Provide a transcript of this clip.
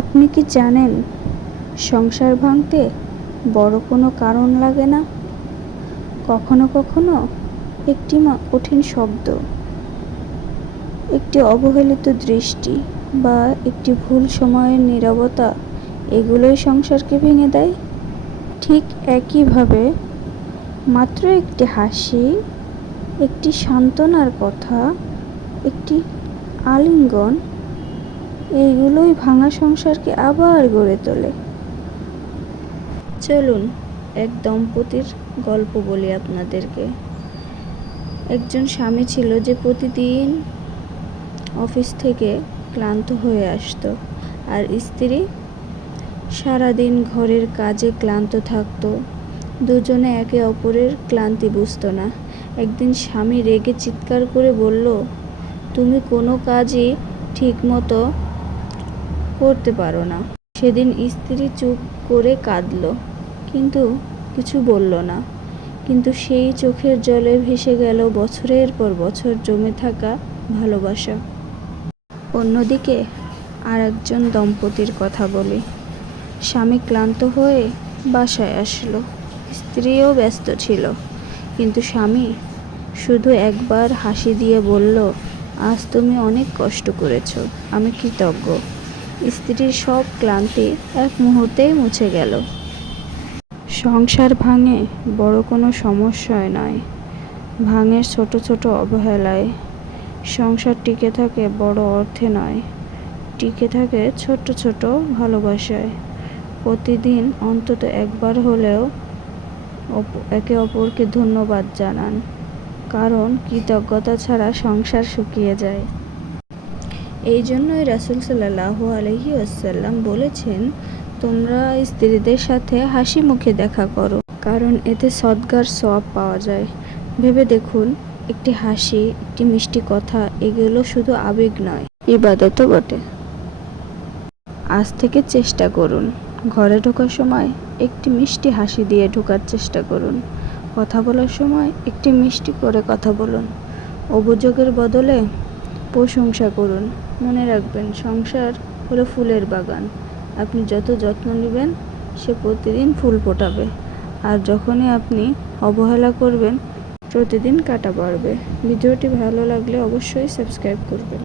আপনি কি জানেন সংসার ভাঙতে বড় কোনো কারণ লাগে না? কখনো কখনো একটি মা কঠিন শব্দ, একটি অবহেলিত দৃষ্টি বা একটি ভুল সময়ের নীরবতা, এগুলোই সংসারকে ভেঙে দেয়? ঠিক একইভাবে মাত্র একটি হাসি, একটি সান্ত্বনার কথা, একটি আলিঙ্গন এইগুলোই ভাঙা সংসারকে আবার গড়ে তোলে। চলুন, এক দম্পতির গল্প বলি আপনাদেরকে। একজন স্বামী ছিল যে প্রতিদিন অফিস থেকে ক্লান্ত হয়ে আসতো, আর স্ত্রী সারাদিন ঘরের কাজে ক্লান্ত থাকতো। দুজনে একে অপরের ক্লান্তি বুঝতো না। একদিন স্বামী রেগে চিৎকার করে বলল, তুমি কোনো কাজই ঠিকমতো করতে পারো না। সেদিন স্ত্রী চুপ করে কাঁদল, কিন্তু কিছু বলল না। কিন্তু সেই চোখের জলে ভেসে গেল বছরের পর বছর জমে থাকা ভালোবাসা। অন্যদিকে আর একজন দম্পতির কথা বলি। স্বামী ক্লান্ত হয়ে বাসায় আসলো। স্ত্রীও ব্যস্ত ছিল, কিন্তু স্বামী শুধু একবার হাসি দিয়ে বলল, আজ তুমি অনেক কষ্ট করেছ, আমি কৃতজ্ঞ। স্ত্রীর সব ক্লান্তি এক মুহূর্তেই মুছে গেল। সংসার ভাঙে বড় কোনো সমস্যায় নয়। ভাঙে ছোট ছোট অবহেলায়। সংসার টিকে থাকে বড় অর্থে নয়, টিকে থাকে ছোট ছোট ভালোবাসায়। প্রতিদিন অন্তত একবার হলেও একে অপরকে ধন্যবাদ জানান, কারণ কৃতজ্ঞতা ছাড়া সংসার শুকিয়ে যায়। এই জন্যই রাসুল সাল্লাহ আলহি আসাল্লাম বলেছেন, তোমরা স্ত্রীদের সাথে হাসি মুখে দেখা করো, কারণ এতে সদ্গার সব পাওয়া যায়। ভেবে দেখুন, একটি হাসি, একটি মিষ্টি কথা, এগুলো শুধু আবেগ নয়, ইবাদতও বটে। আজ থেকে চেষ্টা করুন, ঘরে ঢোকার সময় একটি মিষ্টি হাসি দিয়ে ঢোকার চেষ্টা করুন, কথা বলার সময় একটি মিষ্টি করে কথা বলুন, অভিযোগের বদলে প্রশংসা করুন মনে রাখবেন, সংসার হলো ফুলের বাগান। আপনি যত যত্ন নেবেন, সে প্রতিদিন ফুল ফোটাবে। আর যখনই আপনি অবহেলা করবেন, প্রতিদিন কাটা বাড়বে। ভিডিওটি ভালো লাগলে অবশ্যই সাবস্ক্রাইব করবেন।